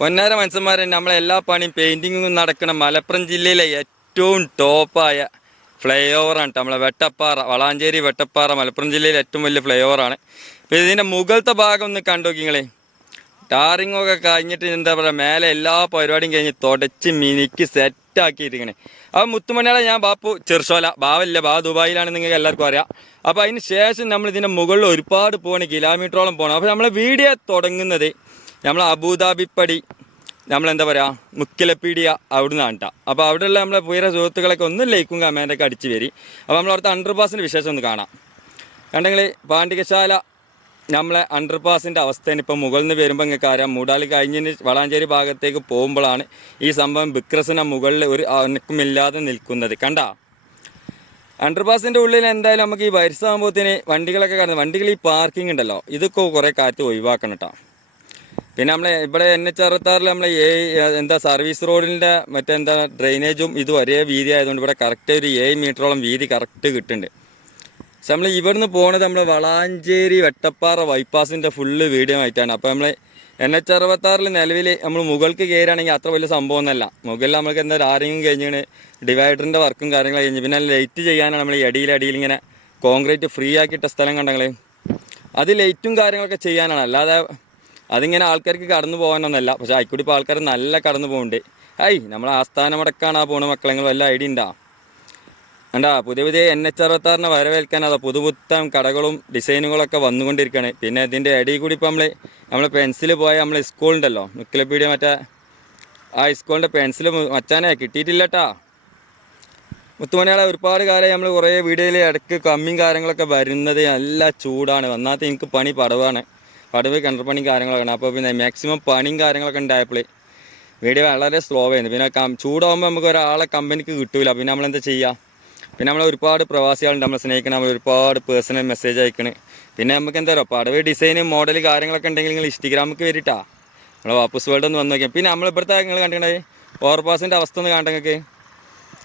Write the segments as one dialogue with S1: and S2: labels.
S1: പൊന്നാര മനുഷ്യന്മാരെ നമ്മളെ എല്ലാ പണിയും പെയിന്റിങ്ങും നടക്കുന്ന മലപ്പുറം ജില്ലയിലെ ഏറ്റവും ടോപ്പായ ഫ്ലൈ ഓവറാണ് നമ്മളെ വെട്ടപ്പാറ വളാഞ്ചേരി വെട്ടപ്പാറ മലപ്പുറം ജില്ലയിലെ ഏറ്റവും വലിയ ഫ്ലൈ ഓവറാണ് അപ്പോൾ ഇതിന്റെ മുകളിലത്തെ ഭാഗം ഒന്ന് കണ്ടു നോക്കിങ്ങളെ ടാറിങ്ങൊക്കെ കഴിഞ്ഞിട്ട് എന്താ പറയുക മേലെ എല്ലാ പരിപാടിയും കഴിഞ്ഞ് തുടച്ച് മിനിക്ക് സെറ്റാക്കിയിരിക്കണേ അപ്പോൾ മുത്തുമണിയാളെ ഞാൻ ബാപ്പു ചെറുശോല ബാവല്ല ബാ ദുബായിലാണ് നിങ്ങൾക്ക് എല്ലാവർക്കും അറിയാം. അപ്പോൾ അതിന് ശേഷം നമ്മൾ ഇതിന്റെ മുകളിൽ ഒരുപാട് പോകണം കിലോമീറ്ററോളം പോകണം അപ്പോൾ നമ്മൾ വീഡിയോ തുടങ്ങുന്നത് നമ്മൾ അബുദാബിപ്പടി നമ്മളെന്താ പറയുക മുക്കിലപ്പീടിയ അവിടെ നിന്നാണ് കേട്ടോ. അപ്പോൾ അവിടെയുള്ള നമ്മളെ പുയര സുഹൃത്തുക്കളൊക്കെ ഒന്നും ലൈക്കും ഒക്കെ അടിച്ച് വരി. അപ്പോൾ നമ്മൾ അവിടുത്തെ അണ്ടർ പാസിന്റെ വിശേഷം ഒന്ന് കാണാം. കണ്ടെങ്കിൽ പാണ്ഡികശാല നമ്മളെ അണ്ടർ പാസിന്റെ അവസ്ഥയാണ് ഇപ്പോൾ മുകളിൽ നിന്ന് വരുമ്പോൾ നിങ്ങൾക്ക് കാര്യം മൂടാളി കഴിഞ്ഞിന് വളാഞ്ചേരി ഭാഗത്തേക്ക് പോകുമ്പോഴാണ് ഈ സംഭവം ബിക്രസിന് മുകളിൽ ഒരു അണക്കുമില്ലാതെ നിൽക്കുന്നത്. കണ്ട? അണ്ടർ പാസിന്റെ ഉള്ളിൽ എന്തായാലും നമുക്ക് ഈ വയസ്സാകുമ്പോഴത്തേന് വണ്ടികളൊക്കെ കാണുന്നത് വണ്ടികൾ ഈ പാർക്കിംഗ് ഉണ്ടല്ലോ ഇതൊക്കെ കുറേ കാറ്റ് ഒഴിവാക്കണം കേട്ടോ പിന്നെ നമ്മളെ ഇവിടെ എൻ എച്ച് അറുപത്താറിൽ നമ്മളെ ഏ എന്താ സർവീസ് റോഡിന്റെ മറ്റെന്താ ഡ്രെയിനേജും ഇതും ഒരേ വീതി ആയതുകൊണ്ട് ഇവിടെ കറക്റ്റ് ഒരു ഏഴ് മീറ്ററോളം വീതി കറക്റ്റ് കിട്ടുന്നുണ്ട്. പക്ഷെ നമ്മൾ ഇവിടുന്ന് പോണത് നമ്മൾ വളാഞ്ചേരി വെട്ടപ്പാറ ബൈപ്പാസിന്റെ ഫുള്ള് വീഡിയോ ആയിട്ടാണ് അപ്പോൾ നമ്മൾ എൻ എച്ച് അറുപത്താറിൽ നിലവിൽ നമ്മൾ മുകൾക്ക് കയറുകയാണെങ്കിൽ അത്ര വലിയ സംഭവം ഒന്നല്ല മുകളിൽ നമ്മൾക്ക് എന്താ ആരെങ്കിലും കഴിഞ്ഞാണ് ഡിവൈഡറിന്റെ വർക്കും കാര്യങ്ങളും കഴിഞ്ഞ് പിന്നെ ലൈറ്റ് ചെയ്യാനാണ് നമ്മൾ അടിയിൽ ഇങ്ങനെ കോൺക്രീറ്റ് ഫ്രീ ആക്കിയിട്ട സ്ഥലം കണ്ടെങ്കിൽ അത് ലൈറ്റും കാര്യങ്ങളൊക്കെ ചെയ്യാനാണ്. അല്ലാതെ അതിങ്ങനെ ആൾക്കാർക്ക് കടന്നു പോകാനൊന്നല്ല. പക്ഷെ അയക്കൂടി ഇപ്പോൾ ആൾക്കാർ നല്ല കടന്നു പോകുന്നുണ്ട് ഹൈ നമ്മൾ ആസ്ഥാനമടക്കാണ് ആ പോണ മക്കളെങ്കിൽ വല്ല ഐഡിയ ഉണ്ടാ? കണ്ടാ പുതിയ പുതിയ എൻ എച്ച് അറുപത്താറിനെ വരവേൽക്കാൻ അതാ പുതുപുത്തൻ കടകളും ഡിസൈനുകളൊക്കെ വന്നുകൊണ്ടിരിക്കുകയാണ്. പിന്നെ ഇതിന്റെ ഇടയിൽ കൂടി ഇപ്പോൾ നമ്മൾ നമ്മൾ പെൻസിൽ പോയ നമ്മൾ സ്കൂളുണ്ടല്ലോ മുക്കിലപ്പീടിയ മറ്റേ ആ സ്കൂളിന്റെ പെൻസിൽ മച്ചാനെ കിട്ടിയിട്ടില്ലട്ടാ മുത്തുമണിയാളെ ഒരുപാട് കാലം നമ്മൾ കുറേ വീഡിയോയിൽ ഇടയ്ക്ക് കമ്മിയും കാര്യങ്ങളൊക്കെ വരുന്നത് നല്ല ചൂടാണ്. വന്നാത്ത എനിക്ക് പണി പടവാണ്. പടവ് കിണർ പണിയും കാര്യങ്ങളൊക്കെ അപ്പോൾ പിന്നെ മാക്സിമം പണിയും കാര്യങ്ങളൊക്കെ ഉണ്ടായപ്പോൾ വീഡിയോ വളരെ സ്ലോ ആയിരുന്നു. പിന്നെ ചൂടാകുമ്പോൾ നമുക്ക് ഒരാളെ കമ്പനിക്ക് കിട്ടൂല. പിന്നെ നമ്മളെന്താ ചെയ്യുക പിന്നെ നമ്മൾ ഒരുപാട് പ്രവാസികളുണ്ട് നമ്മളെ സ്നേഹിക്കണം നമ്മൾ ഒരുപാട് പേഴ്സണൽ മെസ്സേജ് അയക്കണ്. പിന്നെ നമുക്ക് എന്താ പറയുക പടവ് ഡിസൈന് മോഡൽ കാര്യങ്ങളൊക്കെ ഉണ്ടെങ്കിൽ നിങ്ങൾ ഇൻസ്റ്റഗ്രാമിക്ക് വരിട്ടാ. നമ്മൾ വാപ്പസ് വേൾഡ് ഒന്ന് വന്ന് നോക്കിയാൽ പിന്നെ നമ്മൾ ഇവിടുത്തെ നിങ്ങൾ കണ്ടിട്ടുണ്ടായി ഓവർപാസിന്റെ അവസ്ഥ ഒന്ന് കണ്ടെങ്കിൽ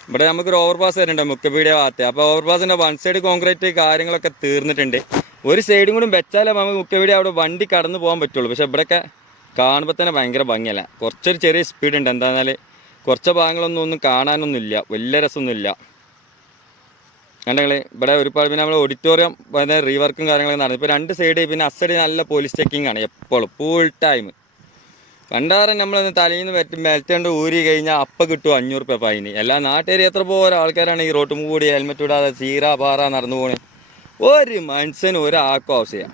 S1: ഇവിടെ നമുക്കൊരു ഓവർപാസ് വരുന്നുണ്ട് മുക്കപ്പീടിയ ഭാഗത്ത്. അപ്പോൾ ഓവർപാസിന്റെ വൺ സൈഡ് കോൺക്രീറ്റ് കാര്യങ്ങളൊക്കെ തീർന്നിട്ടുണ്ട്. ഒരു സൈഡും കൂടി വെച്ചാലേ നമുക്ക് മുക്കപ്പീടിയ അവിടെ വണ്ടി കടന്നു പോകാൻ പറ്റുള്ളൂ. പക്ഷെ ഇവിടെയൊക്കെ കാണുമ്പോൾ തന്നെ ഭയങ്കര ഭംഗിയല്ല. കുറച്ചൊരു ചെറിയ സ്പീഡ് ഉണ്ട്. എന്താണെന്നാൽ കുറച്ച് ഭാഗങ്ങളൊന്നും ഒന്നും കാണാനൊന്നുമില്ല. വലിയ രസമൊന്നുമില്ല. കണ്ടെങ്കിൽ ഇവിടെ ഒരുപാട് പിന്നെ നമ്മൾ ഓഡിറ്റോറിയം പിന്നെ റീവർക്കും കാര്യങ്ങളൊക്കെ നടന്നു. ഇപ്പോൾ രണ്ട് സൈഡ് പിന്നെ അസൈഡ് നല്ല പോലീസ് ചെക്കിംഗ് ആണ് എപ്പോഴും. ഫുൾ ടൈം കണ്ടാറും നമ്മളൊന്ന് തലയിൽ നിന്ന് മെൽറ്റണ്ട് ഊരി കഴിഞ്ഞാൽ അപ്പം കിട്ടും അഞ്ഞൂറ് രൂപ ഫൈന് എല്ലാ നാട്ടുകാർ എത്ര പോലെ ആൾക്കാരാണ് ഈ റോട്ടും കൂടി ഹെൽമെറ്റ് ഇടാതെ സീറ പാറ നടന്നു പോണേ. ഒരു മനുഷ്യന് ഒരാൾക്കും ആവശ്യമാണ്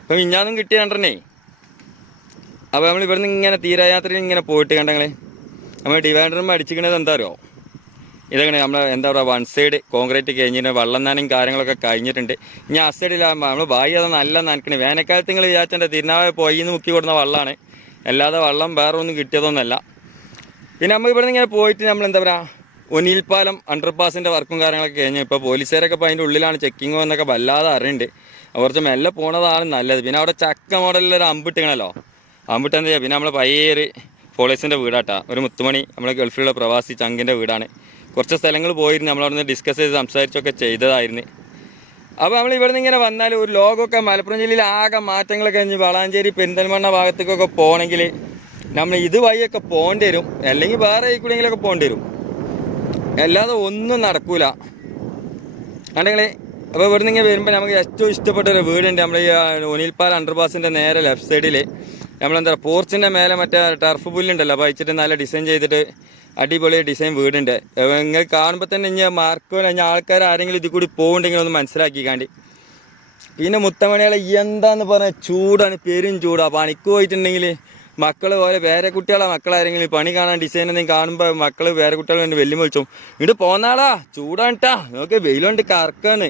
S1: അപ്പം മിഞ്ഞാന്നും കിട്ടിയ കണ്ടേ അപ്പോൾ നമ്മൾ ഇവിടുന്ന് ഇങ്ങനെ തീരയാത്രയിൽ ഇങ്ങനെ പോയിട്ട് കണ്ടങ്ങളെ നമ്മൾ ഡിവൈഡറും അടിച്ചിക്കണത് എന്താ അറിയോ? ഇതങ്ങനെ നമ്മൾ എന്താ പറയുക വൺ സൈഡ് കോൺക്രീറ്റ് കഴിഞ്ഞിട്ട് വെള്ളം നനയും കാര്യങ്ങളൊക്കെ കഴിഞ്ഞിട്ടുണ്ട്. ഇനി ആ സൈഡിലാകുമ്പോൾ നമ്മൾ ബായി അത് നല്ല നനക്കണേ. വേനൽക്കാലത്ത് നിങ്ങൾ വിചാരിച്ചെന്റെ തിരുനാവായ എന്ന് മുക്കി കൊടുക്കുന്ന വെള്ളമാണ്. അല്ലാതെ വെള്ളം വേറെ ഒന്നും കിട്ടിയതൊന്നുമല്ല. പിന്നെ നമ്മൾ ഇവിടെ ഇങ്ങനെ പോയിട്ട് നമ്മൾ എന്താ പറയുക ഒനിൽപാലം പാലം പാസിന്റെ വർക്കും കാര്യങ്ങളൊക്കെ കഴിഞ്ഞു. ഇപ്പോൾ പോലീസുകാരൊക്കെ ഇപ്പോൾ അതിന്റെ ഉള്ളിലാണ് ചെക്കിങ്ങോ എന്നൊക്കെ വല്ലാതെ അറിയുന്നുണ്ട്. കുറച്ച് മെല്ലെ പോണതാണ് നല്ലത്. പിന്നെ അവിടെ ചക്ക മോഡലിലൊരു അമ്പിട്ടിങ്ങണല്ലോ അമ്പിട്ട് എന്താ? ചെയ്യുക പിന്നെ നമ്മളെ പയ്യേറി പോളീസിന്റെ വീടാട്ടാ. ഒരു മുത്തുമണി നമ്മളെ ഗൾഫിലുള്ള പ്രവാസി ചങ്കിന്റെ വീടാണ്. കുറച്ച് സ്ഥലങ്ങൾ പോയിരുന്നു. നമ്മളവിടുന്ന് ഡിസ്കസ് ചെയ്ത് സംസാരിച്ചൊക്കെ ചെയ്തതായിരുന്നു. അപ്പോൾ നമ്മൾ ഇവിടെ നിന്ന് ഇങ്ങനെ വന്നാൽ ഒരു ലോകമൊക്കെ മലപ്പുറം ജില്ലയിൽ ആകെ മാറ്റങ്ങളൊക്കെ കഴിഞ്ഞ് വളാഞ്ചേരി പെരിന്തൽമണ്ണ ഭാഗത്തേക്കൊക്കെ പോകണമെങ്കിൽ നമ്മൾ ഇത് വഴിയൊക്കെ പോകേണ്ടി വരും. അല്ലെങ്കിൽ വേറെ കൂടെയെങ്കിലൊക്കെ പോകേണ്ടി വരും. അല്ലാതെ ഒന്നും നടക്കൂല. കണ്ടെങ്കിൽ അപ്പോൾ ഇവിടെ നിന്ന് വരുമ്പോൾ നമുക്ക് ഏറ്റവും ഇഷ്ടപ്പെട്ട ഒരു വീടുണ്ട്. നമ്മൾ ഈ ഒനിൽപ്പാൽ അണ്ടർപാസിന്റെ നേരെ ലെഫ്റ്റ് സൈഡിൽ നമ്മളെന്താ പോർച്ചിന്റെ മേലെ മറ്റേ ടർഫ് പുല്ലുണ്ടല്ലോ. അപ്പോൾ അയച്ചിട്ട് നല്ല ഡിസൈൻ ചെയ്തിട്ട് അടിപൊളി ഡിസൈൻ വീടുണ്ട്. നിങ്ങൾ കാണുമ്പോൾ തന്നെ ഇനി മാർക്കോ ഇനി ആൾക്കാർ ആരെങ്കിലും ഇതിൽ കൂടി പോകുന്നുണ്ടെങ്കിൽ ഒന്ന് മനസ്സിലാക്കിക്കാണ്ട്. പിന്നെ മുത്തമണികളെ എന്താന്ന് പറഞ്ഞാൽ ചൂടാണ് പെരും ചൂടാ. പണിക്ക് പോയിട്ടുണ്ടെങ്കിൽ മക്കൾ പോലെ വേറെ കുട്ടികളെ മക്കളാരെങ്കിലും പണി കാണാൻ ഡിസൈൻ എന്തെങ്കിലും കാണുമ്പോൾ മക്കൾ വേറെ വേണ്ടി വെല്ലു വിളിച്ചു. ഇങ്ങോട്ട് പോന്നാളാ ചൂടാണ്ട്ടാ. നോക്ക് വെയിലുണ്ട് കറക്കാണ്.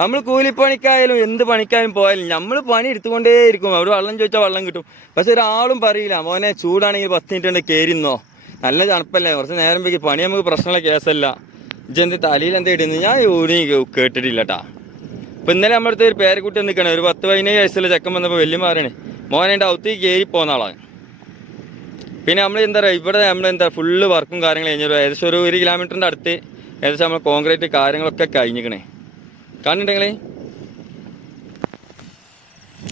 S1: നമ്മൾ കൂലിപ്പണിക്കായാലും എന്ത് പണിക്കായാലും പോയാലും നമ്മൾ പണി എടുത്തുകൊണ്ടേയിരിക്കും. അവിടെ വെള്ളം ചോദിച്ചാൽ വെള്ളം കിട്ടും. പക്ഷെ ഒരാളും പറയില്ല മോനെ ചൂടാണെങ്കിൽ പത്ത് മിനിറ്റ് കൊണ്ട് കയറിന്നോ നല്ല തണുപ്പല്ലേ കുറച്ച് നേരം പോയി പണി നമുക്ക് പ്രശ്നമുള്ള കേസല്ല. ഇജെന്ത് തലയിൽ എന്താ ഇടുന്നു? ഞാൻ ഊരി കേട്ടിട്ടില്ല കേട്ടാ ഇപ്പം ഇന്നലെ നമ്മുടെ അടുത്ത് ഒരു പേരക്കുട്ടി നിൽക്കണേ ഒരു പത്ത് പതിനേഴ് വയസ്സുള്ള ചെക്കൻ വന്നപ്പോൾ വലിയ മാറാണ് മോനെ എന്റെ ഔത്തേക്ക് കയറി പോകുന്ന ആളാണ് പിന്നെ നമ്മൾ എന്താ പറയുക ഇവിടെ നമ്മൾ എന്താ ഫുള്ള് വർക്കും കാര്യങ്ങളും കഴിഞ്ഞു ഏകദേശം ഒരു ഒരു കിലോമീറ്ററിന്റെ അടുത്ത് ഏകദേശം നമ്മൾ കോൺക്രീറ്റ് കാര്യങ്ങളൊക്കെ കഴിഞ്ഞിക്കണേ കണ്ടിട്ടുണ്ടെങ്കിൽ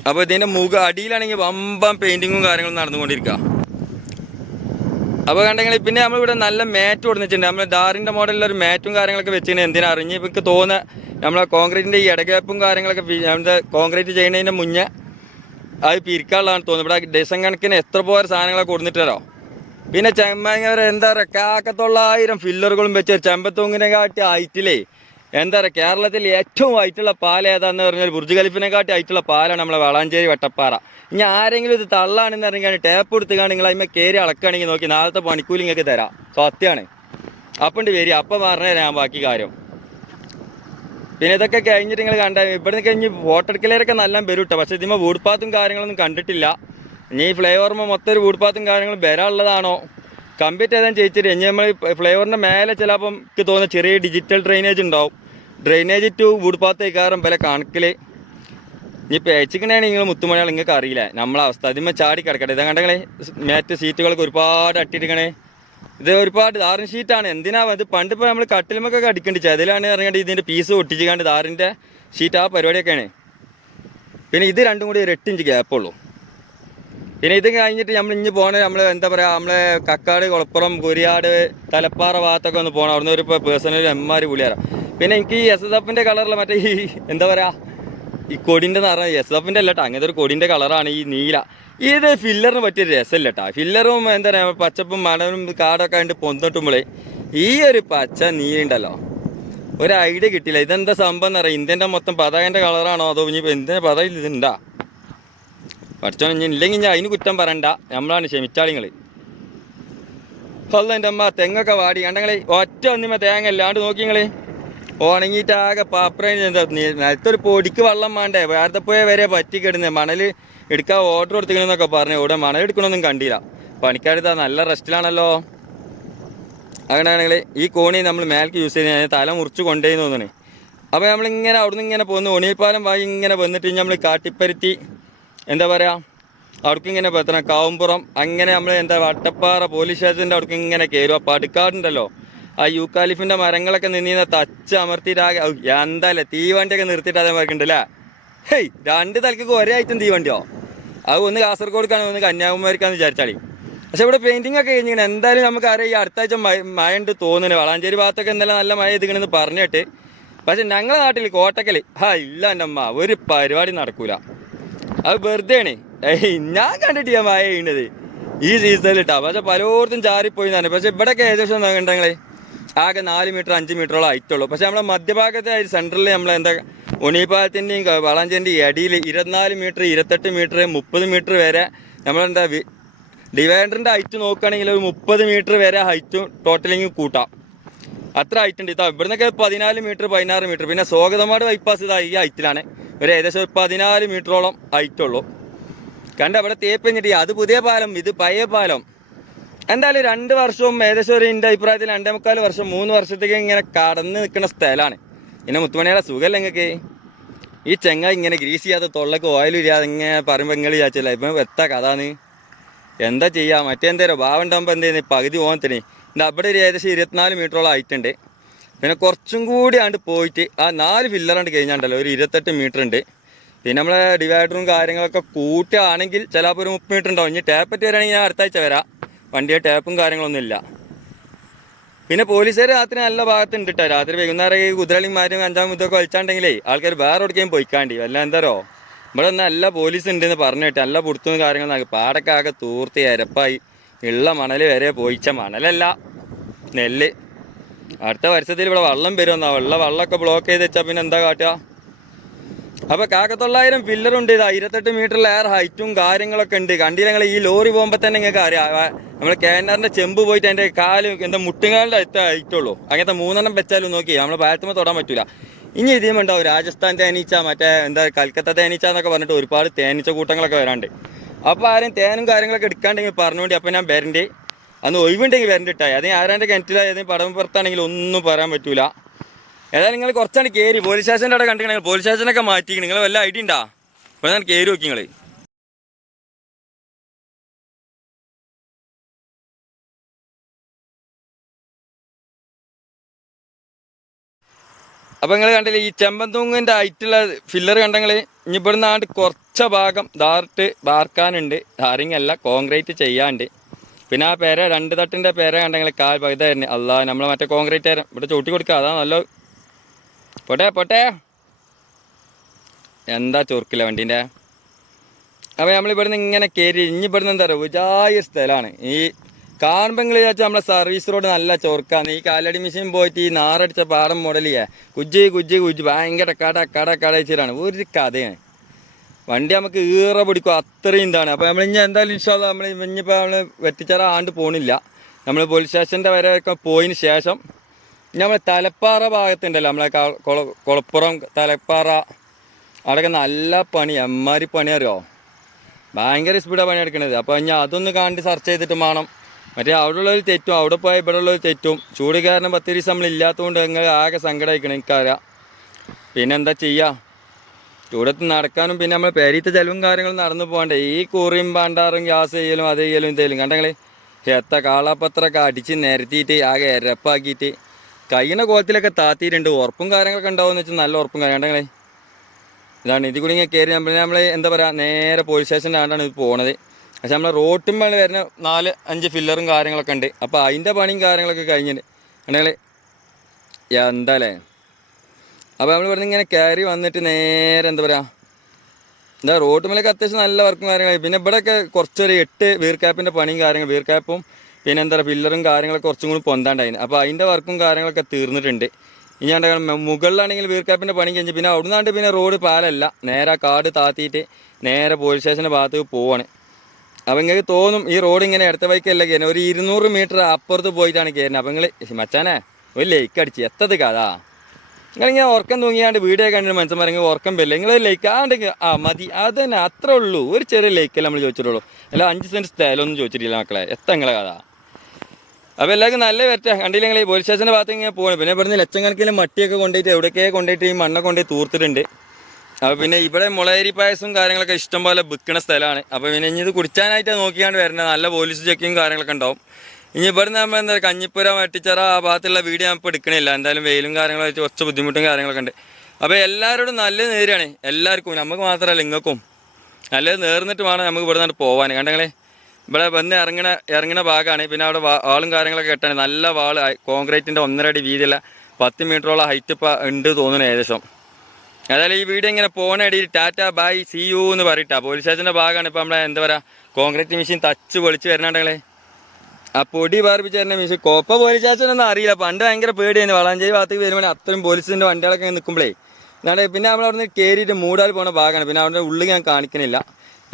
S1: അപ്പോൾ ഇതിന്റെ മുഖ അടിയിലാണെങ്കിൽ വമ്പം പെയിന്റിങ്ങും കാര്യങ്ങളും നടന്നുകൊണ്ടിരിക്കുക അപ്പോൾ കണ്ടെങ്കിൽ പിന്നെ നമ്മളിവിടെ നല്ല മാറ്റ് കൊടുത്തിട്ടുണ്ട്. നമ്മൾ ഡാറിന്റെ മോഡലിൽ ഒരു മാറ്റും കാര്യങ്ങളൊക്കെ വെച്ചിട്ടുണ്ട്. എന്തിനാ അറിഞ്ഞ്? ഇപ്പം എനിക്ക് നമ്മളെ കോൺക്രീറ്റിന്റെ ഈ ഇടഗ്യാപ്പും കാര്യങ്ങളൊക്കെ നമ്മുടെ കോൺക്രീറ്റ് ചെയ്യുന്നതിന്റെ മുന്നേ അത് പിരിക്കാനുള്ളതാണ് തോന്നുന്നത്. ഇവിടെ ഡസൻ കണക്കിന് എത്ര പോയ സാധനങ്ങളൊക്കെ കൊടുത്തിട്ടാലോ പിന്നെ ചെമ്മങ്ങര എന്താ പറയുക കാക്കത്തൊള്ളായിരം ഫില്ലറുകളും വെച്ച് ചെമ്പത്തൂങ്ങിനെ കാട്ടി ഹൈറ്റിലേ എന്താ പറയുക കേരളത്തിൽ ഏറ്റവും ഹൈറ്റുള്ള പാൽ ഏതാന്ന് പറഞ്ഞാൽ ബുർജ് ഖലീഫിനെ കാട്ടി ഹൈറ്റുള്ള പാലാണ് നമ്മളെ വളാഞ്ചേരി വട്ടപ്പാറ. ഇനി ആരെങ്കിലും ഇത് തള്ളാണെന്ന് പറഞ്ഞാൽ ടേപ്പ് എടുത്തുകൊണ്ട് നിങ്ങൾ അതിമേ കയറി അളക്കുകയാണെങ്കിൽ നോക്കി നാളത്തെ പണിക്കൂലിങ്ങൊക്കെ തരാം. സത്യമാണ് അപ്പണ്ട് വരിക അപ്പം പറഞ്ഞു തരാം ബാക്കി കാര്യം. പിന്നെ ഇതൊക്കെ കഴിഞ്ഞിട്ട് നിങ്ങൾ കണ്ട ഇവിടെ നിന്ന് കഴിഞ്ഞ് ഫോട്ടോ എടുക്കലൊക്കെ നല്ല വരും കേട്ടോ പക്ഷേ ഇതിമ്മ വൂട്ട്പാത്തും കാര്യങ്ങളൊന്നും കണ്ടിട്ടില്ല. ഇനി ഈ ഫ്ലേവറുമ്പോൾ മൊത്തം ഒരു വൂട്ട്പാത്തും കാര്യങ്ങളും വരാനുള്ളതാണോ? കമ്പ്ലീറ്റ് ഏതാ ചെയ്യിച്ചിട്ട് ഇനി നമ്മൾ ഫ്ലേവറിന്റെ മേലെ ചിലപ്പം എനിക്ക് തോന്നുന്ന ചെറിയ ഡിജിറ്റൽ ഡ്രെയിനേജ് ഉണ്ടാവും. ഡ്രെയിനേജ് ടു വൂട്ട്പാത്ത് കാരണം വില കണക്കിൽ ഇനി പേച്ചിക്കണേണ് നിങ്ങൾ മുത്തുമണികൾ നിങ്ങൾക്ക് അറിയില്ല. നമ്മളെ അവസ്ഥ. അതിന്മേൽ ചാടി കിടക്കട്ടെ. ഇതാ കണ്ടെങ്കിൽ മേറ്റ് സീറ്റുകളൊക്കെ ഒരുപാട് അട്ടിരിക്കണേ ഇത് ഒരുപാട് ദാറിൻ ഷീറ്റാണ് എന്തിനാ ഇത്? പണ്ട് ഇപ്പോൾ നമ്മൾ കട്ടിലുമൊക്കെ അടിക്കേണ്ടി ചതിലാണ് ഇറങ്ങേണ്ടത്. ഇതിന്റെ പീസ് ഒട്ടിച്ചിക്കാണ്ട് ദാറിന്റെ ഷീറ്റ് ആ പരിപാടിയൊക്കെയാണ്. പിന്നെ ഇത് രണ്ടും കൂടി ഒരു എട്ട് ഇഞ്ച് ഗ്യാപ്പുള്ളൂ പിന്നെ ഇത് കഴിഞ്ഞിട്ട് നമ്മൾ ഇഞ്ഞ് പോകണത് നമ്മൾ എന്താ പറയുക നമ്മളെ കക്കാട് കുളപ്പുറം കുരിയാട് തലപ്പാറ ഭാഗത്തൊക്കെ ഒന്ന് പോകണം അവിടുന്ന് ഒരു പേഴ്സണൽ എമ്മാര് പുളിയാറ പിന്നെ എനിക്ക് ഈ എസ് എസ് എഫിന്റെ കളറിൽ മറ്റേ ഈ എന്താ പറയുക ഈ കൊടിന്റെ നിറ എസ് എഫിന്റെ അല്ല കേട്ടോ അങ്ങനത്തെ ഒരു കൊടിന്റെ കളറാണ് ഈ നീല. ഇത് ഫില്ലറിന് പറ്റിയൊരു രസമല്ല കേട്ടോ ഫില്ലറും എന്താ പറയുക പച്ചപ്പും മണലും കാടൊക്കെ ആയിട്ട് പൊന്തിട്ടുമ്പോഴേ ഈ ഒരു പച്ച നീലുണ്ടല്ലോ ഒരു ഐഡിയ കിട്ടിയില്ല. ഇതെന്താ സംഭവം എന്ന് പറയാം ഇന്ത്യന്റെ മൊത്തം പതാകന്റെ കളറാണോ അതോ ഇനി ഇന്ത്യന്റെ പതാക ഇതുണ്ടാ പഠിച്ചോ ഇനി ഇല്ലെങ്കിൽ ഞാൻ അതിന് കുറ്റം പറയണ്ട. നമ്മളാണ് ക്ഷമിച്ചാളിങ്ങൾ അല്ല എന്റെ അമ്മ തെങ്ങൊക്കെ വാടി. കണ്ടങ്ങളെ ഒറ്റ ഒന്നിമ തേങ്ങ അല്ലാണ്ട് നോക്കി നിങ്ങൾ ഉണങ്ങിയിട്ട് ആകെ പാപ്രയും നിലത്തൊരു പൊടിക്ക് വെള്ളം വേണ്ടേ? വേറെ പോയ വരെ പറ്റിക്കിടുന്നേ. മണൽ എടുക്കാൻ ഓർഡർ കൊടുത്തിക്കണെന്നൊക്കെ പറഞ്ഞു ഇവിടെ മണൽ എടുക്കണമൊന്നും കണ്ടില്ല. പണിക്കാരിതാ നല്ല റെസ്റ്റിലാണല്ലോ. അങ്ങനെയാണെങ്കിൽ ഈ കോണി നമ്മൾ മേൽക്ക് യൂസ് ചെയ്ത് തല മുറിച്ച് കൊണ്ടേ തോന്നണേ അപ്പോൾ നമ്മളിങ്ങനെ അവിടുന്ന് ഇങ്ങനെ പോകുന്നു ഒണിയൽപ്പാലം വായി ഇങ്ങനെ വന്നിട്ട് നമ്മൾ കാട്ടിപ്പരുത്തി എന്താ പറയുക അവിടേക്ക് ഇങ്ങനെ എത്തണം. കാവുംപുറം അങ്ങനെ നമ്മൾ എന്താ വട്ടപ്പാറ പോലീസ് സ്റ്റേഷന്റെ അവിടേക്ക് ഇങ്ങനെ കയറും. ആ പടുക്കാടുണ്ടല്ലോ. ആ യൂക്കാലിഫിന്റെ മരങ്ങളൊക്കെ നിന്നി തച്ച് അമർത്തിട്ടാകെ എന്താല്ലേ തീവണ്ടിയൊക്കെ നിർത്തിയിട്ട് അതേ ഉണ്ടല്ലേ? ഹേയ് രണ്ട് തലക്കൊക്കെ ഒരേ ഐറ്റം തീവണ്ടിയോ? അത് ഒന്ന് കാസർഗോഡ്ക്കാണ് ഒന്ന് കന്യാകുമാരിക്കാന്ന് വിചാരിച്ചാളി. പക്ഷെ ഇവിടെ പെയിന്റിംഗ് ഒക്കെ കഴിഞ്ഞിങ്ങനെ എന്തായാലും നമുക്ക് അറിയാം ഈ അടുത്ത ആഴ്ച മഴ ഉണ്ട് തോന്നുന്നു. വളാഞ്ചേരി ഭാഗത്തൊക്കെ ഇന്നലെ നല്ല മഴ ഇതിക്കണെന്ന് പറഞ്ഞിട്ട്. പക്ഷെ ഞങ്ങളെ നാട്ടിൽ കോട്ടക്കൽ ഹാ ഇല്ല എന്റെ അമ്മ ഒരു പരിപാടി നടക്കൂല. അത് വെറുതെയാണ്. ഞാൻ കണ്ടിട്ട് മഴ ചെയ്യുന്നത് ഈ സീസണിൽ ഇട്ടാ പക്ഷെ പലയിടത്തും ചാറിപ്പോയി തന്നെ പക്ഷെ ഇവിടെയൊക്കെ ഏകദേശം ഉണ്ടെങ്കിൽ ആകെ നാല് മീറ്റർ അഞ്ച് മീറ്ററോളം ഹൈറ്റുള്ളൂ പക്ഷേ നമ്മളെ മധ്യഭാഗത്തെ സെന്ററിൽ നമ്മൾ എന്താ ഉണിപ്പാലത്തിന്റെയും വളാഞ്ചേന്റെയും അടിയിൽ ഇരുപത്തിനാല് മീറ്റർ ഇരുപത്തെട്ട് മീറ്റർ മുപ്പത് മീറ്റർ വരെ നമ്മളെന്താ ഡിവൈഡറിന്റെ ഹൈറ്റ് നോക്കുകയാണെങ്കിൽ ഒരു മുപ്പത് മീറ്റർ വരെ ഹൈറ്റും ടോട്ടലിങ് കൂട്ടാം. അത്ര ഹൈറ്റ് ഉണ്ട്. ഇതാ ഇവിടുന്നൊക്കെ പതിനാല് മീറ്റർ പതിനാറ് മീറ്റർ. പിന്നെ സ്വാഗതമാട് ബൈപ്പാസ് ഇതാ ഈ ഹൈറ്റിലാണ്. ഒരു ഏകദേശം ഒരു പതിനാല് മീറ്ററോളം ഹൈറ്റ് ഉള്ളൂ കണ്ട അവിടെ തേപ്പ് കഴിഞ്ഞിട്ട് അത് പുതിയ പാലം ഇത് പഴയ പാലം. എന്തായാലും രണ്ട് വർഷവും ഏകദേശം ഒരു എന്റെ അഭിപ്രായത്തിൽ രണ്ടേ മുക്കാൽ വർഷം മൂന്ന് വർഷത്തേക്ക് ഇങ്ങനെ കടന്ന് നിൽക്കുന്ന സ്ഥലമാണ്. പിന്നെ മുത്തുമണിയുടെ സുഖമല്ല നിങ്ങൾക്ക്? ഈ ചെങ്ങ ഇങ്ങനെ ഗ്രീസ് ചെയ്യാതെ തൊള്ളക്ക് ഇല്ലാതെ ഇങ്ങനെ പറയുമ്പോൾ നിങ്ങൾ വിചാരിച്ചില്ല? ഇപ്പം എത്ത കഥാന്ന് എന്താ ചെയ്യുക മറ്റേന്തേരോ? ഭാവം ഉണ്ടാകുമ്പോൾ ചെയ്യുന്നത് പകുതി പോകത്തിന് ഇത് അവിടെ ഒരു ഏകദേശം ഇരുപത്തിനാല് മീറ്ററോളം ആയിട്ടുണ്ട്. പിന്നെ കുറച്ചും കൂടി ആണ്ട് പോയിട്ട് ആ നാല് ഫില്ലറാണ്ട് കഴിഞ്ഞാണ്ടല്ലോ ഒരു ഇരുപത്തെട്ട് മീറ്റർ ഉണ്ട്. പിന്നെ നമ്മളെ ഡിവൈഡറും കാര്യങ്ങളൊക്കെ കൂട്ടുകയാണെങ്കിൽ ചിലപ്പോൾ ഒരു മുപ്പത് മീറ്റർ ഉണ്ടാവും. ഇനി ടാപ്പറ്റ് പറ്റി വരാണെങ്കിൽ ഞാൻ അടുത്താഴ്ച വരാം. വണ്ടിയുടെ ടാപ്പും കാര്യങ്ങളൊന്നും ഇല്ല. പിന്നെ പോലീസുകാർ രാത്രി നല്ല ഭാഗത്തുണ്ട് കേട്ടോ രാത്രി വൈകുന്നേരം ഈ അഞ്ചാം ഇതൊക്കെ വലിച്ചാണ്ടെങ്കിലേ ആൾക്കാർ വേറെ എവിടേക്കും പോയിക്കാണ്ടി. വല്ല എന്താരോ ഇവിടെ നല്ല പോലീസ് ഉണ്ടെന്ന് പറഞ്ഞിട്ട് നല്ല പുറത്തുനിന്ന് കാര്യങ്ങൾ പാടൊക്കെ ആകെ തൂർത്തി അരപ്പായി ഉള്ള മണൽ വരെ പോയിച്ച മണലല്ല. നെല്ല്. അടുത്ത വർഷത്തിൽ ഇവിടെ വെള്ളം വരുമെന്നാ. വെള്ളം വെള്ളമൊക്കെ ബ്ലോക്ക് ചെയ്ത് വെച്ചാൽ പിന്നെ എന്താ കാട്ടുക? അപ്പൊ കാക്കത്തൊള്ളായിരം പില്ലറുണ്ട് ഇതാ ഇരുപത്തെട്ട് എയർ ഹൈറ്റും കാര്യങ്ങളൊക്കെ ഉണ്ട്. കണ്ടില്ല ഈ ലോറി പോകുമ്പോൾ തന്നെ നിങ്ങൾക്ക് അറിയാം. ആ നമ്മളെ കേനാറിന്റെ ചെമ്പ് പോയിട്ട് അതിന്റെ കാൽ എന്താ മുട്ടുകാലിന്റെ അടുത്ത ഹൈറ്റുള്ളൂ അങ്ങനത്തെ മൂന്നെണ്ണം വെച്ചാലും നോക്കി. നമ്മൾ പാഴത്തുമ്പോൾ തൊടാൻ പറ്റില്ല ഇനി ഇതേ ഉണ്ടാവും. രാജസ്ഥാൻ തേനീച്ച മറ്റേ എന്താ കൽക്കത്ത തേനീച്ച എന്നൊക്കെ പറഞ്ഞിട്ട് ഒരുപാട് തേനീച്ച കൂട്ടങ്ങളൊക്കെ വരാണ്ട്. അപ്പോൾ ആരും തേനും കാര്യങ്ങളൊക്കെ എടുക്കാണ്ടെങ്കിൽ പറഞ്ഞുകൊണ്ട് അപ്പോൾ ഞാൻ വരണ്ടേ. അന്ന് ഒഴിവുണ്ടെങ്കിൽ വരണ്ടിട്ടായി അതിന് ആരാന്റെ കിണറ്റിലായി ഏതെങ്കിലും പടം പുറത്താണെങ്കിൽ ഒന്നും പറയാൻ പറ്റൂല. ഏതായാലും നിങ്ങൾ കുറച്ചാണ് കയറി പോലീസ് സ്റ്റേഷന്റെ അവിടെ കണ്ടിട്ടുണ്ടെങ്കിൽ പോലീസ് സ്റ്റേഷനൊക്കെ മാറ്റി നിങ്ങൾ വല്ല ഐഡിയ ഉണ്ടാ? അപ്പോൾ ഞാൻ കയറി നോക്കി നിങ്ങൾ അപ്പം നിങ്ങൾ കണ്ടില്ലേ ഈ ചെമ്പന്തൂങ്ങിന്റെ ഹൈറ്റുള്ള ഫില്ലർ കണ്ടെങ്കിൽ ഇനി ഇവിടുന്ന് ആണ്ട് കുറച്ച ഭാഗം ദാർട്ട് വാർക്കാനുണ്ട്. ധാരിങ് അല്ല കോൺക്രീറ്റ് ചെയ്യാണ്ട്. പിന്നെ ആ പേര രണ്ട് തട്ടിന്റെ പേര കണ്ടെങ്കിൽ കാൽ പകുത തന്നെ അല്ല നമ്മൾ മറ്റേ കോൺക്രീറ്റ് തരാം ഇവിടെ ചൂട്ടി കൊടുക്കുക. അതാ നല്ല പോട്ടെ പോട്ടെ. എന്താ ചൊറുക്കില്ല വണ്ടീന്റെ? അപ്പോൾ നമ്മളിവിടുന്ന് ഇങ്ങനെ കയറി ഇനി ഇവിടുന്ന് എന്താ പറയുക ഉജായ സ്ഥലമാണ് ഈ കാണുമ്പോൾ നിങ്ങൾ വിചാരിച്ചാൽ നമ്മളെ സർവീസ് റോഡ് നല്ല ചോർക്കാന്ന് ഈ കാലടി മെഷീൻ പോയിട്ട് ഈ നാറടിച്ച പാടം മോഡലിയേ കുജ്ജി കുജ്ജി കുജ്ജി ഭയങ്കര കട കട കട ഒരു കഥയാണ്. വണ്ടി നമുക്ക് ഈറ പിടിക്കും അത്രയും ഇതാണ്. അപ്പോൾ നമ്മൾ ഇനി എന്തായാലും ഇൻഷാല്ല നമ്മൾ ഇനിയിപ്പോൾ നമ്മൾ വെട്ടിച്ചേരാണ്ട് പോണില്ല. നമ്മൾ പോലീസ് സ്റ്റേഷന്റെ വരെയൊക്കെ പോയതിന് ശേഷം നമ്മൾ തലപ്പാറ ഭാഗത്തുണ്ടല്ലോ നമ്മളെ കുളപ്പുറം തലപ്പാറ. അവിടെയൊക്കെ നല്ല പണി എമ്മാരി പണി അറിയോ? ഭയങ്കര സ്പീഡാണ് പണി എടുക്കണത്. അപ്പോൾ ഇനി അതൊന്ന് കണ്ട് സെർച്ച് ചെയ്തിട്ട് വേണം. മറ്റേ അവിടെ ഉള്ളൊരു തെറ്റും അവിടെ പോയാൽ ഇവിടെ ഉള്ളൊരു തെറ്റും. ചൂട് കാരണം പത്ത് ദിവസം നമ്മൾ ഇല്ലാത്തതുകൊണ്ട് നിങ്ങൾ ആകെ സങ്കടമായിക്കണം എനിക്കറിയാം. പിന്നെ എന്താ ചെയ്യുക ചൂടത്ത് നടക്കാനും പിന്നെ നമ്മൾ പെരീത്തെ ചെലവും കാര്യങ്ങളും നടന്നു പോകണ്ടേ. ഈ കൂറിയും പാണ്ടാറും ഗ്യാസ് ചെയ്യലും അത് ചെയ്യലും എന്തെങ്കിലും കണ്ടെങ്കിൽ എത്ത കാളാപത്രമൊക്കെ അടിച്ച് നിരത്തിയിട്ട് ആകെ എരപ്പാക്കിയിട്ട് കയ്യണ കോലത്തിലൊക്കെ താത്തിയിട്ടുണ്ട്. ഉറപ്പും കാര്യങ്ങളൊക്കെ ഉണ്ടാവുമെന്ന് വെച്ചാൽ നല്ല ഉറപ്പും കാര്യങ്ങളെ. ഇതാണ് ഇതിൽ കൂടി ഇങ്ങനെ കയറി നമ്മൾ നമ്മൾ എന്താ പറയുക നേരെ പോലീസ് സ്റ്റേഷന്റെ ആണ്ടാണ് ഇത് പോണത്. പക്ഷെ നമ്മളെ റോട്ടുമ്പോൾ വരുന്ന നാല് അഞ്ച് ഫില്ലറും കാര്യങ്ങളൊക്കെ ഉണ്ട്. അപ്പോൾ അതിന്റെ പണിയും കാര്യങ്ങളൊക്കെ കഴിഞ്ഞിട്ട് കണ്ടെങ്കിൽ എന്താല്ലേ അപ്പോൾ നമ്മൾ ഇവിടുന്ന് ഇങ്ങനെ കയറി വന്നിട്ട് നേരെ എന്താ പറയുക എന്താ റോഡ് മേലൊക്കെ അത്യാവശ്യം നല്ല വർക്കും കാര്യങ്ങളായി. പിന്നെ ഇവിടെയൊക്കെ കുറച്ചൊരു എട്ട് വീർ ക്യാപ്പിന്റെ പണിയും കാര്യങ്ങളും. വീർ ക്യാപ്പും പിന്നെ എന്താ പറയുക പില്ലറും കാര്യങ്ങളൊക്കെ കുറച്ചും കൂടി പൊന്താണ്ടായിരുന്നു അപ്പോൾ അതിന്റെ വർക്കും കാര്യങ്ങളൊക്കെ തീർന്നിട്ടുണ്ട്. ഇനി എന്താ മുകളിലാണെങ്കിൽ വീർക്കാപ്പിന്റെ പണി കഴിഞ്ഞ് പിന്നെ അവിടുന്നാണ്ട് പിന്നെ റോഡ് പാലല്ല. നേരെ കാട് താത്തിയിട്ട് നേരെ പോലീസ് സ്റ്റേഷന്റെ ഭാഗത്തേക്ക് പോവാണ്. അപ്പോൾ നിങ്ങൾക്ക് തോന്നും ഈ റോഡ് ഇങ്ങനെ ഇടത്ത വൈക്കല്ല കയറുന്നത് ഒരു ഇരുന്നൂറ് മീറ്റർ അപ്പുറത്ത് പോയിട്ടാണ് കയറുന്നത് അപ്പോൾ നിങ്ങൾ മച്ചാനെ ഒരു ലേക്ക് അടിച്ച്. എത്തത് കഥാ നിങ്ങളിങ്ങനെ ഉറക്കം തൂങ്ങിയാണ്ട് വീഡിയോ കണ്ടിട്ട് മനസ്സന്മാരെങ്കിൽ ഉറക്കം വരില്ല? നിങ്ങൾ ലൈക്ക് ആണ്ടെങ്കിൽ ആ മതി. അത് തന്നെ അത്രേ ഉള്ളൂ. ഒരു ചെറിയ ലൈക്കല്ല നമ്മൾ ചോദിച്ചിട്ടുള്ളൂ. അല്ല അഞ്ച് സെന്റ് സ്ഥലമൊന്നും ചോദിച്ചിട്ടില്ല മക്കളെ. എത്ര നിങ്ങളെ കഥ? അപ്പോൾ എല്ലാവർക്കും നല്ല വെറ്റ. കണ്ടില്ലെങ്കിൽ ഈ പോലീസ് സ്റ്റേഷന്റെ ഭാഗത്ത് ഇങ്ങനെ പോകണം പിന്നെ ഇവിടുന്ന് ലക്ഷക്കണക്കിന് മട്ടിയൊക്കെ കൊണ്ടുപോയിട്ട് എവിടേക്കൊക്കെ കൊണ്ടുപോയിട്ട് ഈ മണ്ണൊക്കെ കൊണ്ടുപോയി തൂർത്തിട്ടുണ്ട്. അപ്പോൾ പിന്നെ ഇവിടെ മുളയരി പായസവും കാര്യങ്ങളൊക്കെ ഇഷ്ടം പോലെ വിൽക്കുന്ന സ്ഥലമാണ്. അപ്പോൾ പിന്നെ ഇനി ഇത് കുടിച്ചാനായിട്ട് നോക്കിയാണ്ട് വരുന്നത് നല്ല പോലീസ് ചെക്കിങ് കാര്യങ്ങളൊക്കെ ഉണ്ടാവും. ഇനി ഇവിടുന്ന് നമ്മൾ എന്താ കഞ്ഞിപ്പുര വെട്ടിച്ചറ ആ ഭാഗത്തുള്ള വീഡിയോ ഞാൻ ഇപ്പോൾ എടുക്കണില്ല. എന്തായാലും വെയിലും കാര്യങ്ങളായിട്ട് കുറച്ച് ബുദ്ധിമുട്ടും കാര്യങ്ങളൊക്കെ ഉണ്ട്. അപ്പോൾ എല്ലാവരോടും നല്ല നേരാണ്. എല്ലാവർക്കും നമുക്ക് മാത്രമല്ല നിങ്ങൾക്കും. നല്ലത് നേർന്നിട്ട് വേണം നമുക്ക് ഇവിടെ നിന്ന് പോകാൻ കണ്ടെങ്കിലേ ഇവിടെ വന്ന് ഇറങ്ങണ ഇറങ്ങണ ഭാഗമാണ്. പിന്നെ അവിടെ വാളും കാര്യങ്ങളൊക്കെ കെട്ടാണ്. നല്ല വാൾ കോൺക്രീറ്റിന്റെ ഒന്നരടി വീതിയില്ല പത്ത് മീറ്ററോളം ഹൈറ്റ് ഉണ്ട് തോന്നുന്നു ഏകദേശം. ഏതായാലും ഈ വീഡിയോ ഇങ്ങനെ പോണ ഇടയിൽ ടാറ്റ ബൈ സി യു എന്ന് പറയിട്ടാ. പോലീസ് സ്റ്റേഷന്റെ ഭാഗമാണ് ഇപ്പോൾ നമ്മളെ എന്താ പറയുക കോൺക്രീറ്റ് മെഷീൻ തച്ച് പൊളിച്ച് വരണുണ്ടെങ്കിലേ ആ പൊടി പാർപ്പിച്ച് തരുന്ന മെഷീൻ. കോപ്പ പോലീസ് സ്റ്റേഷനൊന്നും അറിയില്ല. പണ്ട് ഭയങ്കര പേടിയായിരുന്നു. വളാഞ്ചേരി ഭാഗത്തേക്ക് വരുമ്പോൾ അത്രയും പോലീസിന്റെ വണ്ടികളൊക്കെ നിൽക്കുമ്പോഴേ എന്നാണ് പിന്നെ നിന്ന് കയറിയിട്ട് മൂടാൽ പോണ ഭാഗമാണ്. പിന്നെ അവിടെ ഉള്ളിൽ ഞാൻ കാണിക്കണില്ല.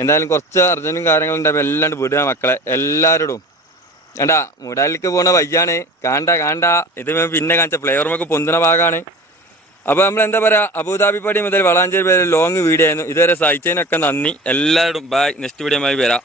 S1: എന്തായാലും കുറച്ച് കാര്യങ്ങളും ഉണ്ടാവും എല്ലാണ്ട് വിടുക മക്കളെ. എല്ലാവരോടും കണ്ടാ മൂടാലിലേക്ക് പോണ വയ്യാണ്. കാണ്ട കാണ്ട. ഇത് പിന്നെ കാണിച്ച ഫ്ലേവറുമൊക്കെ പൊന്തുന്ന ഭാഗമാണ് അപ്പോൾ നമ്മൾ എന്താ പറയുക അബുദാബി പടി മുതൽ വളാഞ്ചേരി വരെ ലോങ് വീഡിയോ ആയിരുന്നു. ഇതുവരെ സഹിച്ചതിനൊക്കെ നന്ദി. എല്ലാവരും ബൈ നെക്സ്റ്റ് വീഡിയോ വരാം.